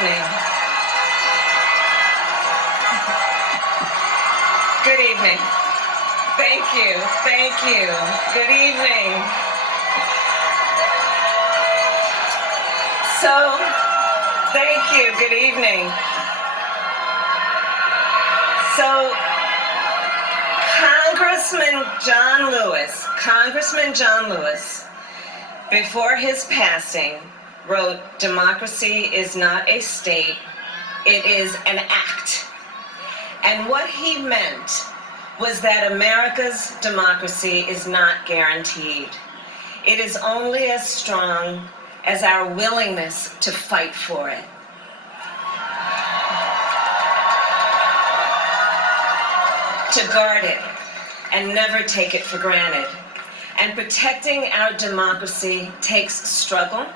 evening. Good evening. Thank you. Thank you. Good evening. So, thank you. Good evening. So, Congressman John Lewis, before his passing, wrote, "Democracy is not a state, it is an act." And what he meant was that America's democracy is not guaranteed. It is only as strong as our willingness to fight for it. To guard it and never take it for granted. And protecting our democracy takes struggle,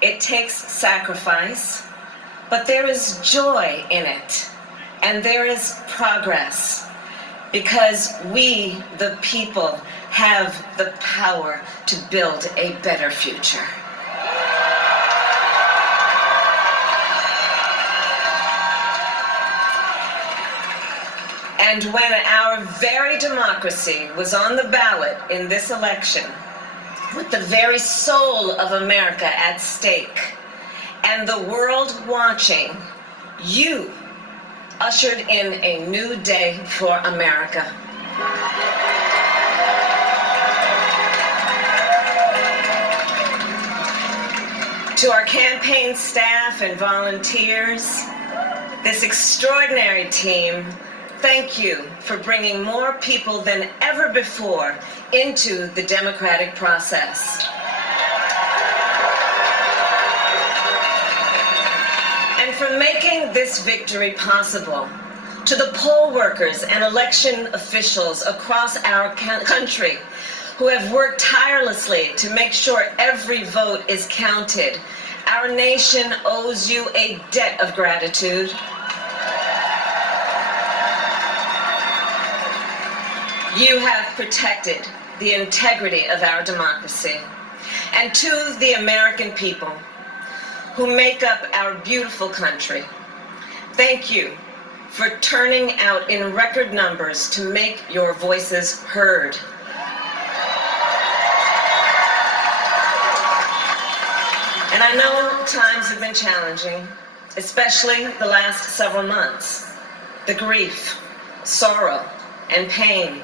it takes sacrifice, but there is joy in it, and there is progress, because we, the people, have the power to build a better future. And when our very democracy was on the ballot in this election, with the very soul of America at stake, and the world watching, you ushered in a new day for America. To our campaign staff and volunteers, this extraordinary team, thank you for bringing more people than ever before into the democratic process. And for making this victory possible. To the poll workers and election officials across our country who have worked tirelessly to make sure every vote is counted, our nation owes you a debt of gratitude. You have protected the integrity of our democracy. And to the American people who make up our beautiful country, thank you for turning out in record numbers to make your voices heard. And I know times have been challenging, especially the last several months. The grief, sorrow, and pain,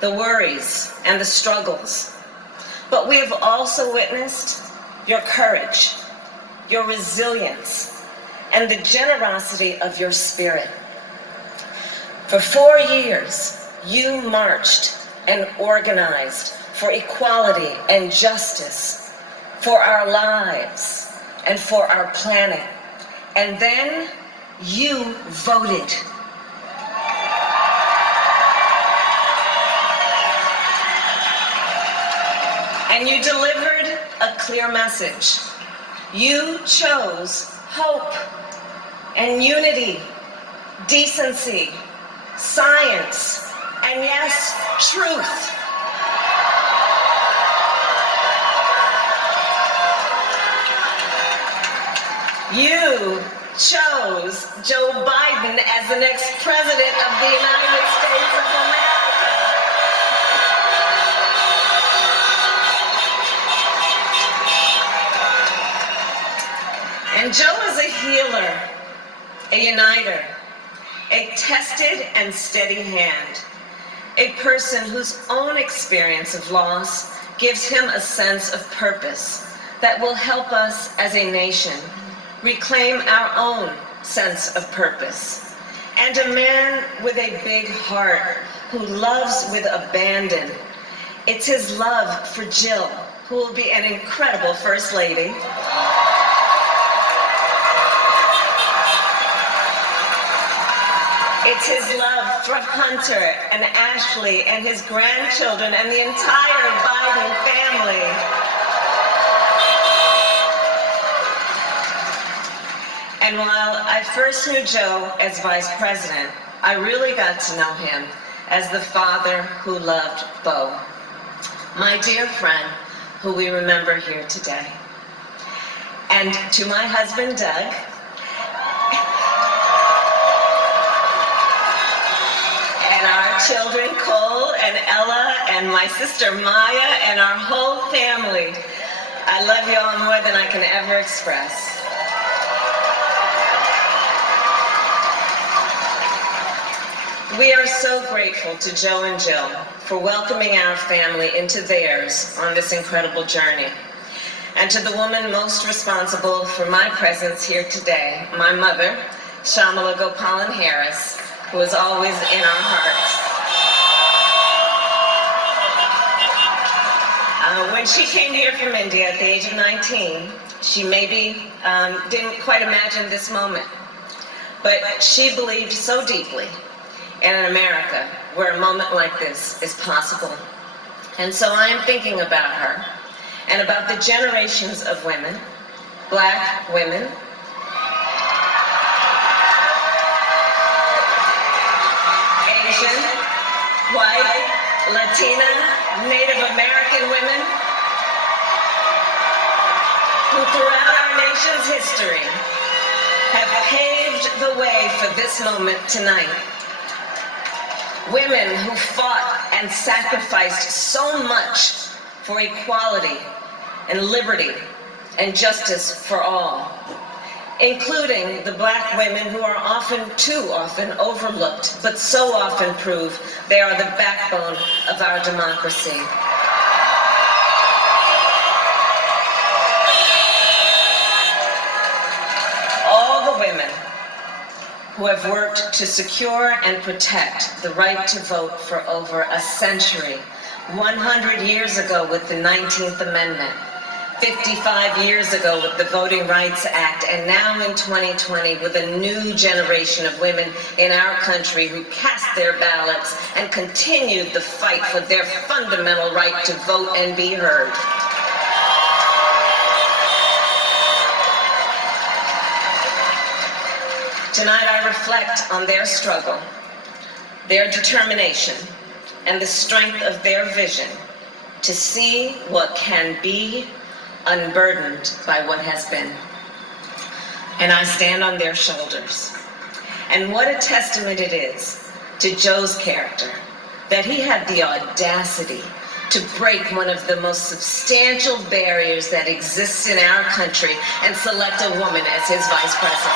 the worries and the struggles. But we have also witnessed your courage, your resilience, and the generosity of your spirit. For 4 years, you marched and organized for equality and justice, for our lives and for our planet. And then you voted. And you delivered a clear message. You chose hope and unity, decency, science, and yes, truth. You chose Joe Biden as the next president of the United States of America. And Joe is a healer, a uniter, a tested and steady hand, a person whose own experience of loss gives him a sense of purpose that will help us as a nation reclaim our own sense of purpose. And a man with a big heart who loves with abandon. It's his love for Jill, who will be an incredible First Lady. It's his love for Hunter and Ashley and his grandchildren and the entire Biden family. And while I first knew Joe as vice president, I really got to know him as the father who loved Bo, my dear friend who we remember here today. And to my husband, Doug, and our children, Cole and Ella, and my sister Maya, and our whole family. I love you all more than I can ever express. We are so grateful to Joe and Jill for welcoming our family into theirs on this incredible journey. And to the woman most responsible for my presence here today, my mother, Shamala Gopalan Harris, who is always in our hearts. When she came here from India at the age of 19, she maybe didn't quite imagine this moment. But she believed so deeply in America where a moment like this is possible. And so I am thinking about her and about the generations of women, Black women, Asian, white, Latina, Native American women, who throughout our nation's history have paved the way for this moment tonight. Women who fought and sacrificed so much for equality and liberty and justice for all, including the Black women who are often, too often, overlooked, but so often prove they are the backbone of our democracy. All the women who have worked to secure and protect the right to vote for over a century, 100 years ago with the 19th Amendment, 55 years ago with the Voting Rights Act, and now in 2020 with a new generation of women in our country who cast their ballots and continued the fight for their fundamental right to vote and be heard. Tonight I reflect on their struggle, their determination, and the strength of their vision to see what can be unburdened by what has been. And I stand on their shoulders. And what a testament it is to Joe's character that he had the audacity to break one of the most substantial barriers that exists in our country and select a woman as his vice president.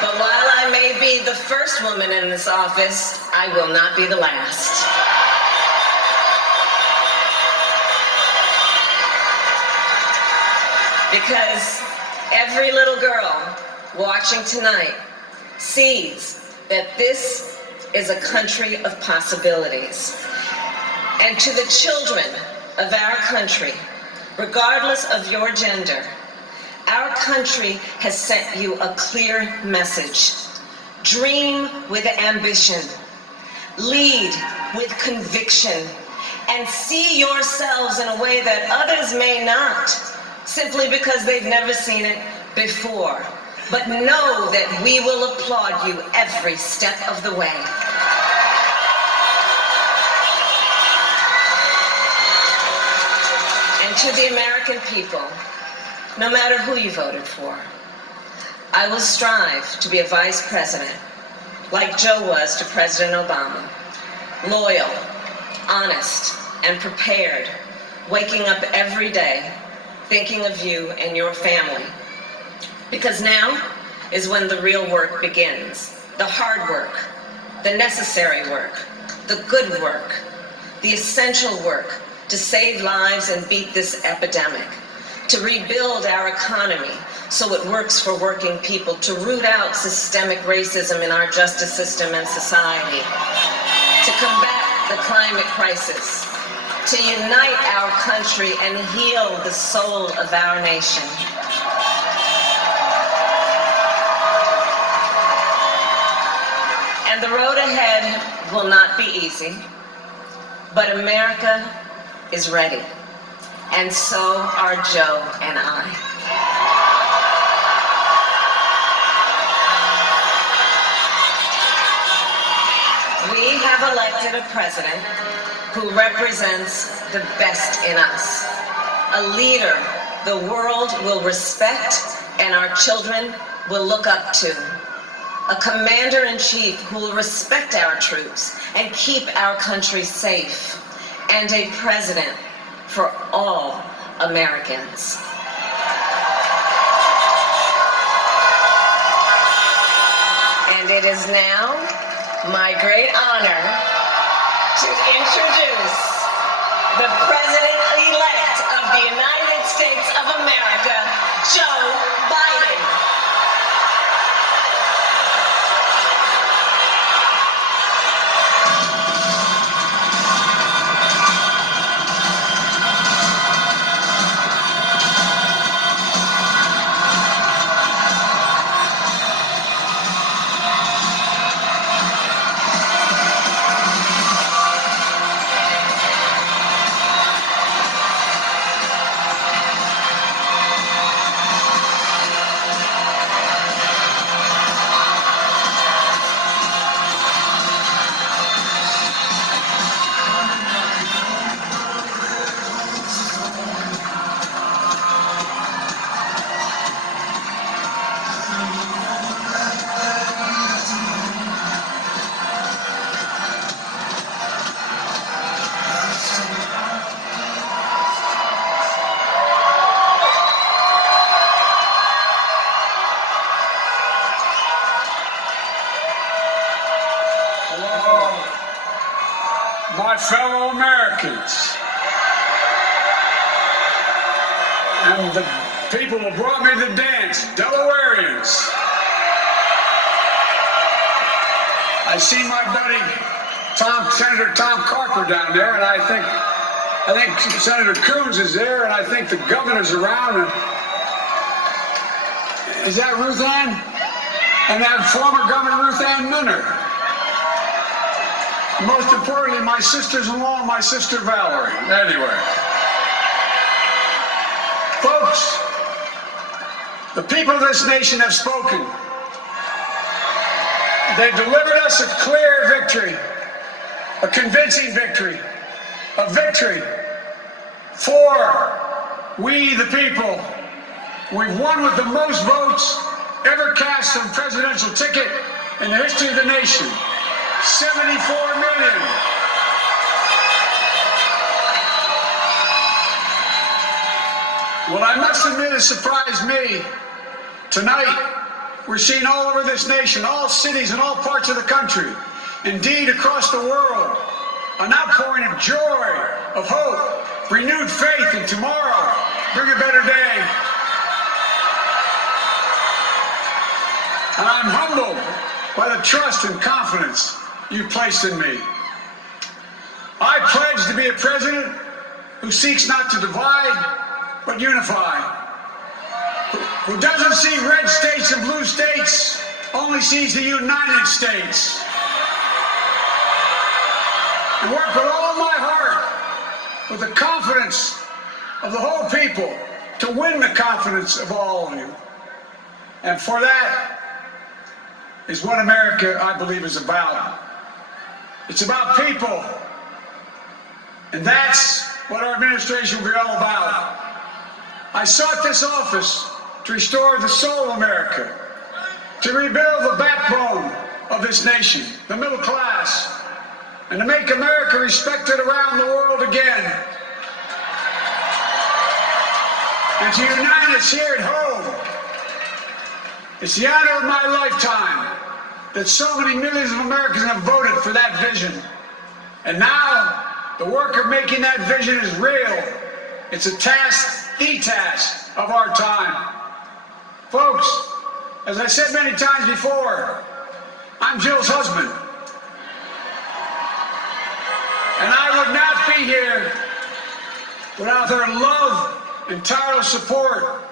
But while I may be the first woman in this office, I will not be the last. Because every little girl watching tonight sees that this is a country of possibilities. And to the children of our country, regardless of your gender, our country has sent you a clear message. Dream with ambition, lead with conviction, and see yourselves in a way that others may not, simply because they've never seen it before. But know that we will applaud you every step of the way. And to the American people, no matter who you voted for, I will strive to be a vice president, like Joe was to President Obama, loyal, honest, and prepared, waking up every day thinking of you and your family. Because now is when the real work begins, the hard work, the necessary work, the good work, the essential work to save lives and beat this epidemic, to rebuild our economy so it works for working people, to root out systemic racism in our justice system and society, to combat the climate crisis, to unite our country and heal the soul of our nation. And the road ahead will not be easy, but America is ready. And so are Joe and I. We have elected a president who represents the best in us, a leader the world will respect and our children will look up to, a commander-in-chief who will respect our troops and keep our country safe, and a president for all Americans. And it is now my great honor to introduce the President-elect of the United States of America, Joe Biden. My fellow Americans, and the people who brought me to dance, Delawareans. I see my buddy Senator Tom Carper down there, and I think Senator Coons is there, and I think the governor's around. And is that Ruth Ann? And that former Governor Ruth Ann Minner. Most importantly, my sisters-in-law, my sister Valerie. Anyway. Folks, the people of this nation have spoken. They've delivered us a clear victory, a convincing victory, a victory for we the people. We've won with the most votes ever cast on a presidential ticket in the history of the nation. 74 million. Well, I must admit, it surprised me. Tonight, we're seeing all over this nation, all cities and all parts of the country, indeed across the world, an outpouring of joy, of hope, renewed faith in tomorrow. Bring a better day. And I'm humbled by the trust and confidence you placed in me. I pledge to be a president who seeks not to divide, but unify. Who doesn't see red states and blue states, only sees the United States. And work with all my heart, with the confidence of the whole people, to win the confidence of all of you. And for that is what America, I believe, is about. It's about people. And that's what our administration will be all about. I sought this office to restore the soul of America, to rebuild the backbone of this nation, the middle class, and to make America respected around the world again. And to unite us here at home. It's the honor of my lifetime that so many millions of Americans have voted for that vision. And now, the work of making that vision is real. It's a task, the task of our time. Folks, as I said many times before, I'm Jill's husband. And I would not be here without her love and tireless support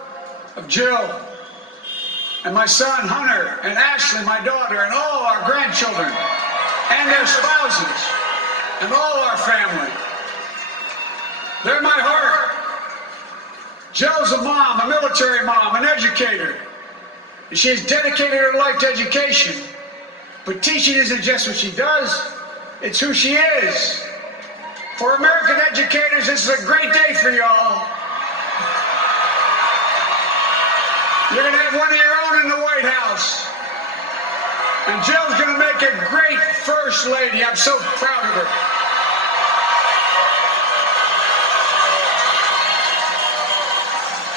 of Jill, and my son Hunter, and Ashley, my daughter, and all our grandchildren, and their spouses, and all our family. They're my heart. Jill's a mom, a military mom, an educator. And she has dedicated her life to education. But teaching isn't just what she does, It's who she is. For American educators, this is a great day for y'all. You're going to have one of your own in the White House. And Jill's going to make a great First Lady. I'm so proud of her.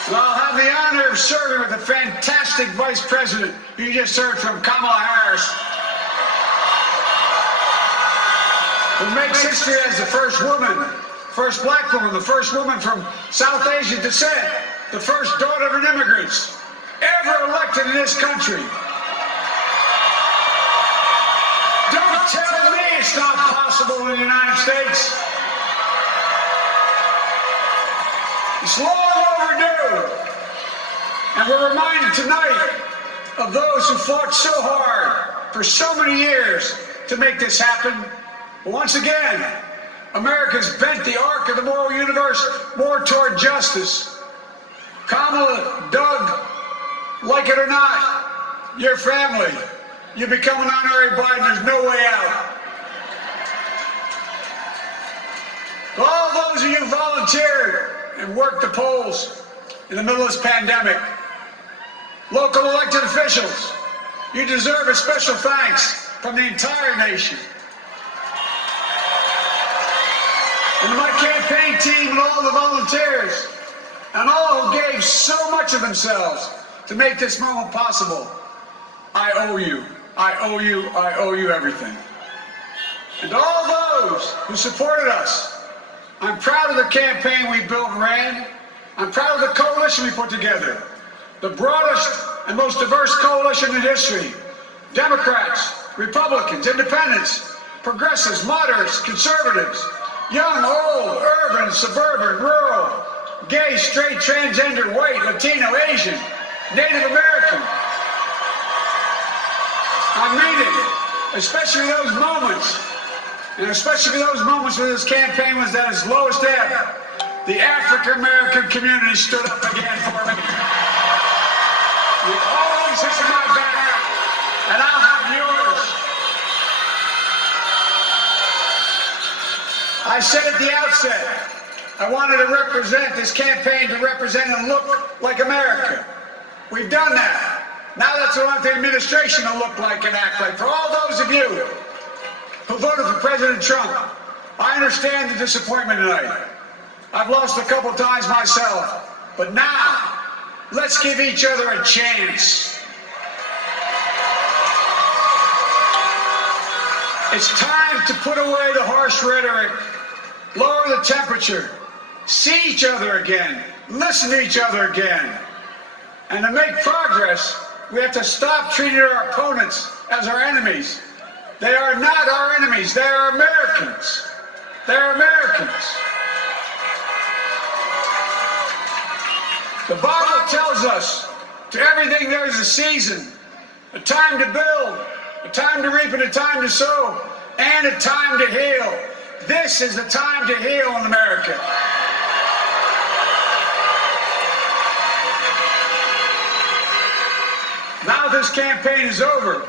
And I'll have the honor of serving with the fantastic Vice President you just heard from, Kamala Harris, who makes history as the first woman, first black woman, the first woman from South Asian descent, the first daughter of an immigrant ever elected in this country. Don't tell me it's not possible in the United States. It's long overdue. And we're reminded tonight of those who fought so hard for so many years to make this happen. But once again, America's bent the arc of the moral universe more toward justice. Kamala, Doug, like it or not, your family, you become an honorary Biden, there's no way out. All those of you who volunteered and worked the polls in the middle of this pandemic, local elected officials, you deserve a special thanks from the entire nation. And my campaign team and all the volunteers and all who gave so much of themselves to make this moment possible, I owe you. I owe you. I owe you everything. And to all those who supported us, I'm proud of the campaign we built and ran. I'm proud of the coalition we put together. The broadest and most diverse coalition in history. Democrats, Republicans, Independents, progressives, moderates, conservatives, young, old, urban, suburban, rural, gay, straight, transgender, white, Latino, Asian, Native American. I mean it, especially those moments, and especially those moments when this campaign was at its lowest ebb. The African American community stood up again for me. You always have my back, and I'll have yours. I said at the outset, I wanted to represent this campaign to represent and look like America. We've done that. Now that's what I want the administration to look like and act like. For all those of you who voted for President Trump, I understand the disappointment tonight. I've lost a couple times myself. But now, let's give each other a chance. It's time to put away the harsh rhetoric, lower the temperature, see each other again, listen to each other again. And to make progress, we have to stop treating our opponents as our enemies. They are not our enemies. They are Americans. They are Americans. The Bible tells us to everything there is a season, a time to build, a time to reap, and a time to sow, and a time to heal. This is the time to heal in America. Now this campaign is over.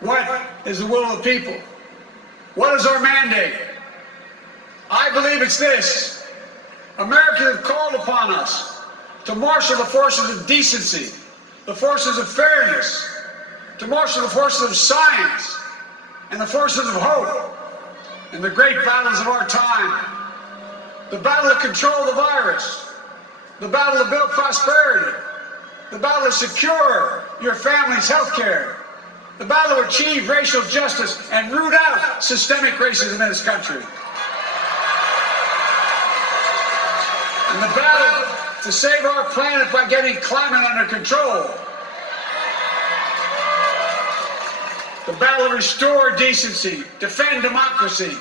What is the will of the people? What is our mandate? I believe it's this. Americans have called upon us to marshal the forces of decency, the forces of fairness, to marshal the forces of science, and the forces of hope in the great battles of our time. The battle to control the virus, the battle to build prosperity, the battle to secure your family's health care, the battle to achieve racial justice and root out systemic racism in this country, and the battle to save our planet by getting climate under control, the battle to restore decency, defend democracy,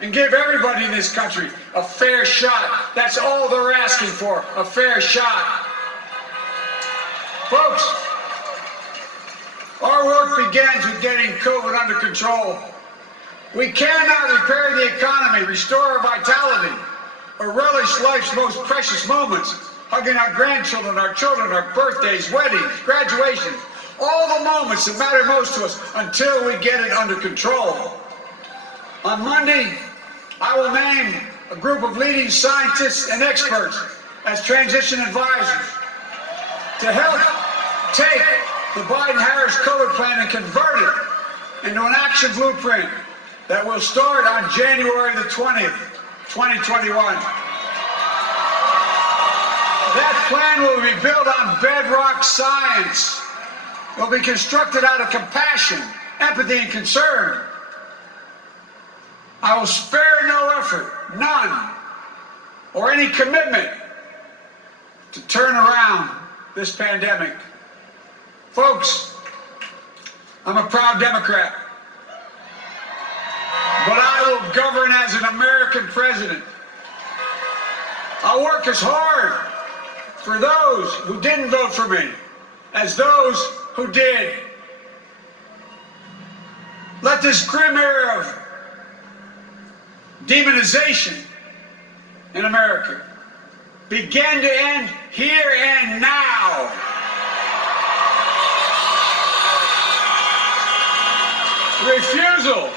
and give everybody in this country a fair shot. That's all they're asking for, a fair shot. Folks, our work begins with getting COVID under control. We cannot repair the economy, restore our vitality, or relish life's most precious moments, hugging our grandchildren, our children, our birthdays, weddings, graduations, all the moments that matter most to us until we get it under control. On Monday, I will name a group of leading scientists and experts as transition advisors to help take the Biden-Harris COVID plan and convert it into an action blueprint that will start on January the 20th, 2021. That plan will be built on bedrock science. It will be constructed out of compassion, empathy, and concern. I will spare no effort, none, or any commitment to turn around this pandemic. Folks, I'm a proud Democrat, but I will govern as an American president. I'll work as hard for those who didn't vote for me as those who did. Let this grim era of demonization in America begin to end here and now. The refusal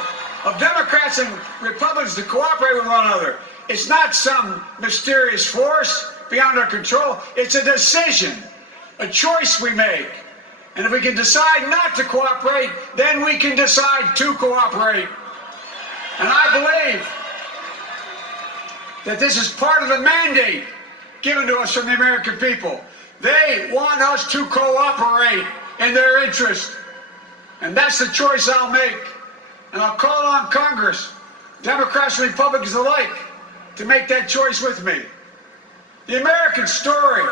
of Democrats and Republicans to cooperate with one another, it's not some mysterious force beyond our control. It's a decision, a choice we make. And if we can decide not to cooperate, then we can decide to cooperate. And I believe that this is part of the mandate given to us from the American people. They want us to cooperate in their interest. And that's the choice I'll make. And I'll call on Congress, Democrats and Republicans alike, to make that choice with me. The American story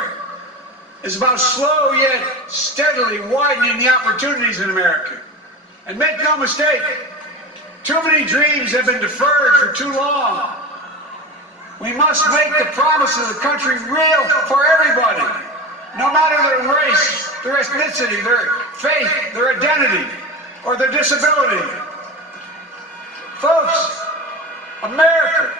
is about slow yet steadily widening the opportunities in America. And make no mistake, too many dreams have been deferred for too long. We must make the promises of the country real for everybody, no matter their race, their ethnicity, their faith, their identity, or their disability. Folks, America